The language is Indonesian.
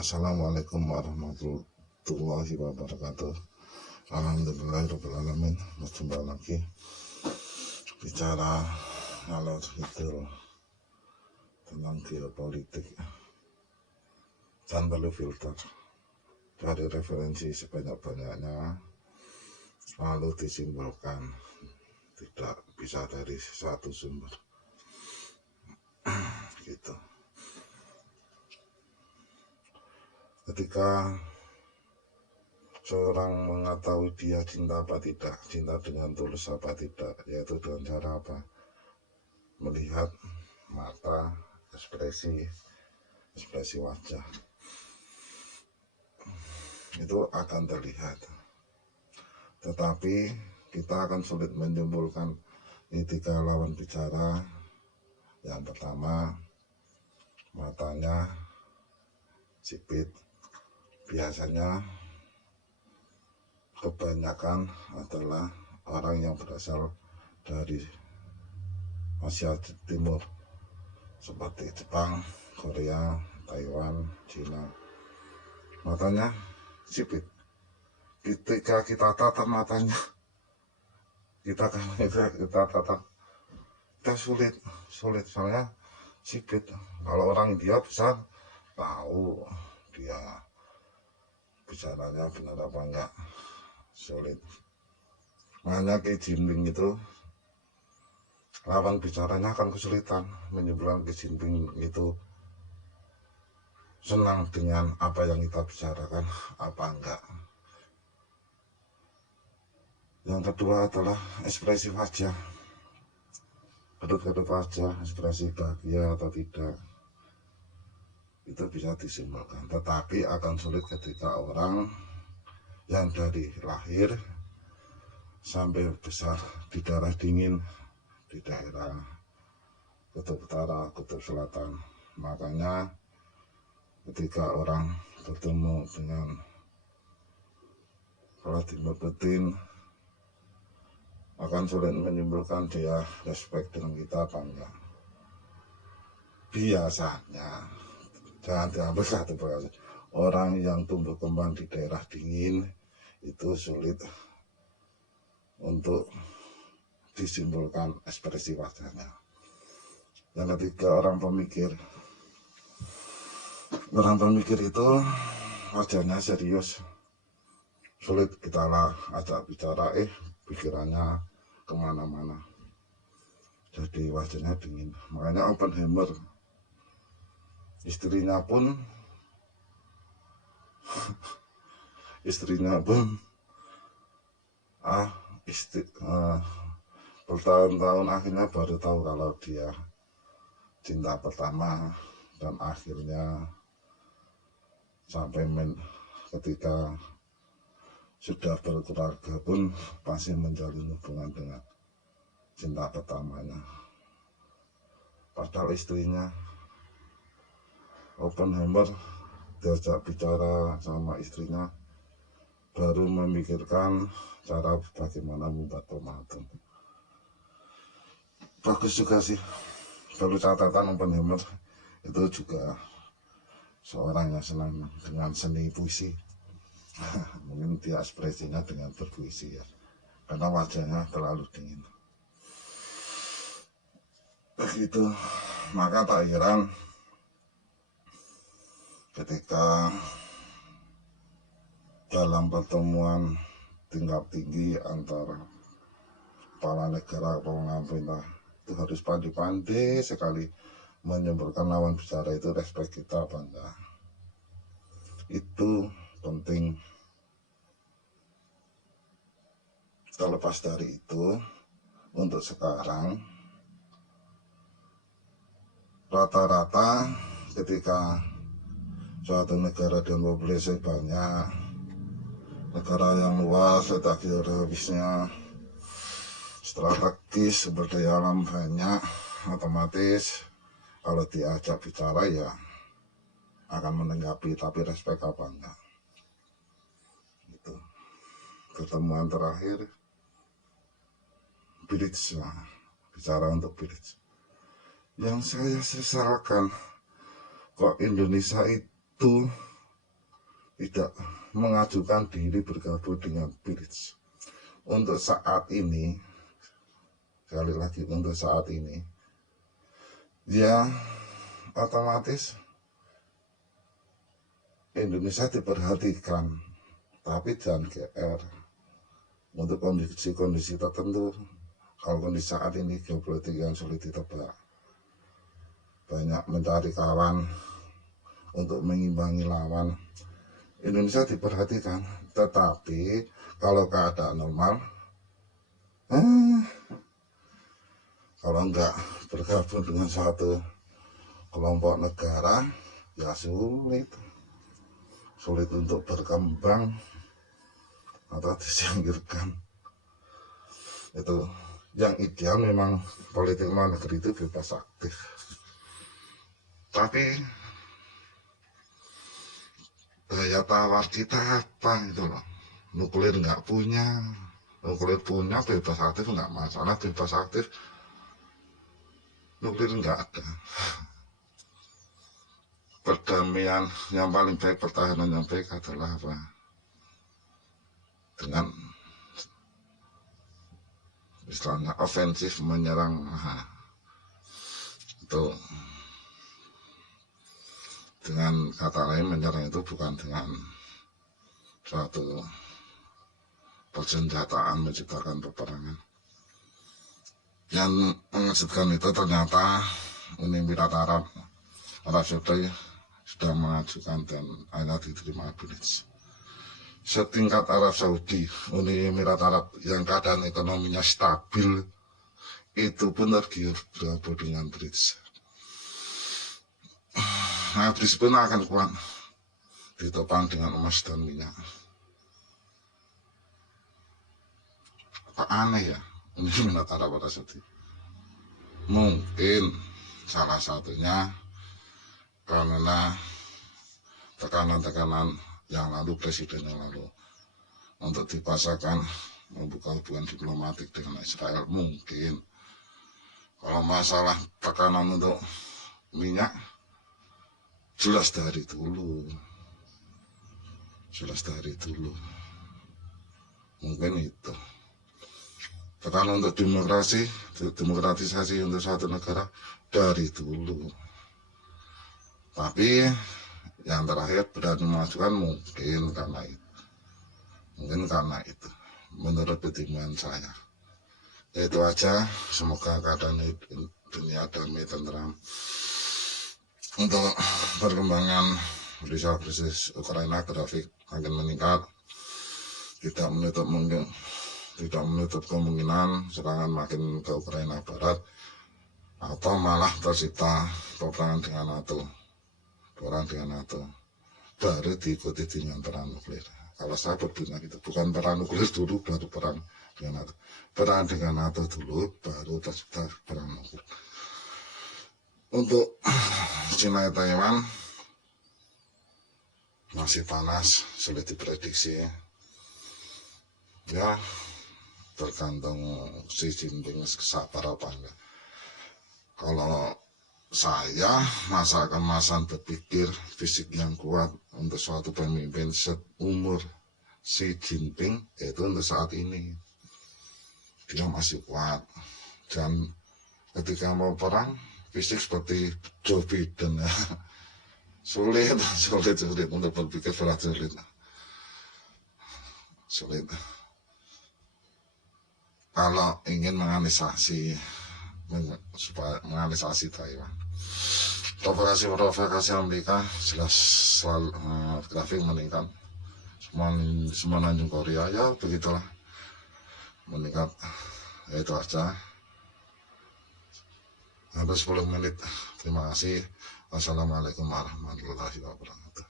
Assalamualaikum warahmatullahi wabarakatuh. Alhamdulillahirrahmanirrahim. Berjumpa lagi bicara ngalor ngidul tentang geopolitik tanpa filter, dari referensi sebanyak-banyaknya, lalu disimpulkan, tidak bisa dari satu sumber gitu. Ketika seorang mengetahui dia cinta apa tidak, cinta dengan tulus apa tidak, yaitu dengan cara apa? Melihat mata, ekspresi wajah, itu akan terlihat. Tetapi kita akan sulit menyimpulkan ketika lawan bicara. Yang pertama, matanya sipit. Biasanya kebanyakan adalah orang yang berasal dari Asia Timur seperti Jepang, Korea, Taiwan, Cina. Matanya sipit. Ketika kita tatap matanya, kita tatap, kita sulit soalnya sipit. Kalau orang dia besar, tahu dia bicaranya benar apa enggak, sulit. Makanya Xi Jinping itu lawan bicaranya akan kesulitan menyimpulkan Xi Jinping itu senang dengan apa yang kita bicarakan apa enggak. Yang kedua adalah ekspresi wajah, kedut-kedut wajah, ekspresi bahagia atau tidak, itu bisa disimpulkan. Tetapi akan sulit ketika orang yang dari lahir sampai besar di daerah dingin, di daerah kutub utara, kutub selatan. Makanya ketika orang bertemu dengan Vladimir Putin, akan sulit menyimpulkan dia respect dengan kita apa enggak. Biasanya, jangan diambil satu persatu, orang yang tumbuh kembang di daerah dingin itu sulit untuk disimpulkan ekspresi wajahnya. Yang ketiga, orang pemikir itu wajahnya serius, sulit kita lah ajak bicara, pikirannya kemana-mana, jadi wajahnya dingin. Makanya Oppenheimer istrinya pun bertahun-tahun akhirnya baru tahu kalau dia cinta pertama, dan akhirnya sampai ketika sudah berkeluarga pun masih menjalin hubungan dengan cinta pertamanya. Padahal istrinya Oppenheimer diajak bicara sama istrinya baru memikirkan cara bagaimana membuat bom atom. Bagus juga sih. Perlu catatan, Oppenheimer itu juga seorang yang senang dengan seni puisi. Mungkin dia ekspresinya dengan berpuisi ya, karena wajahnya terlalu dingin. Begitu, maka tak heran ketika dalam pertemuan tingkat tinggi antara kepala negara, kepala pemerintah, itu harus pandai-pandai sekali menyimpulkan lawan bicara itu respect kita apa enggak. Itu penting. Terlepas dari itu, untuk sekarang rata-rata ketika suatu negara dengan populasi banyak, negara yang luas, letak geografisnya strategis, sumber daya alam banyak, otomatis kalau diajak bicara ya akan menanggapi, tapi respect apa enggak. Itu pertemuan terakhir Bridge, bicara untuk Bridge. Yang saya sesalkan, kok Indonesia itu tidak mengajukan diri bergabung dengan PILPRES. Untuk saat ini, sekali lagi untuk saat ini, ya otomatis Indonesia diperhatikan, tapi jangan GR. Untuk kondisi-kondisi tertentu, kalau kondisi saat ini geopolitik yang sulit ditebak, banyak mencari kawan untuk mengimbangi lawan, Indonesia diperhatikan. Tetapi kalau keadaan normal, kalau enggak bergabung dengan suatu kelompok negara, ya sulit untuk berkembang atau disingkirkan. Itu yang ideal, memang politik luar negeri itu bebas aktif, tapi daya tawar kita apa gitu loh. Nuklir nggak punya, nuklir punya bebas aktif nggak masalah, bebas aktif nuklir nggak ada. Perdamaian yang paling baik, pertahanan yang baik adalah apa? Dengan istilahnya ofensif, menyerang. Itu dengan kata lain, menyerang itu bukan dengan suatu persenjataan menciptakan peperangan. Yang mengejutkan itu ternyata Uni Emirat Arab Saudi sudah mengajukan dan hanya diterima PILPRES. Setingkat Arab Saudi, Uni Emirat Arab yang keadaan ekonominya stabil, itu pun tergiur bergabung dengan PILPRES. Nah, PILPRES pun akan kuat ditopang dengan emas dan minyak. Apa aneh ya Uni Emirat Arab Saudi? Mungkin salah satunya karena tekanan-tekanan yang lalu, presiden yang lalu, untuk dipaksakan membuka hubungan diplomatik dengan Israel. Mungkin kalau masalah tekanan untuk minyak, jelas dari dulu, mungkin itu. Tekanan untuk demokratisasi untuk suatu negara dari dulu. Tapi yang terakhir berani mengajukan mungkin karena itu, menurut pertimbangan saya. Itu aja, semoga keadaan dunia damai tentram. Untuk perkembangan Rusia versus Ukraina, grafik makin meningkat, tidak menutup kemungkinan serangan makin ke Ukraina Barat, atau malah tercipta peperangan dengan NATO, baru diikuti dengan perang nuklir. Kalau saya berpikir gitu, bukan perang nuklir dulu baru perang dengan NATO, perang dengan NATO dulu baru tercipta perang nuklir. Untuk Cina dan Taiwan masih panas, sulit diprediksi. Ya, tergantung Xi Jinping sabar apa enggak. Kalau saya masa kemasan berpikir fisik yang kuat untuk suatu pemimpin seumur Xi Jinping, itu untuk saat ini dia masih kuat. Dan ketika mau perang, fisik seperti Joe Biden ya, sulit untuk berpikir, sulit. Kalau ingin menganalisasi Taiwan, provokasi Amerika jelas selalu grafik meningkat. Semenanjung Korea ya begitulah meningkat. Ya, itu aja. Hampir 10 menit. Terima kasih. Wassalamualaikum warahmatullahi wabarakatuh.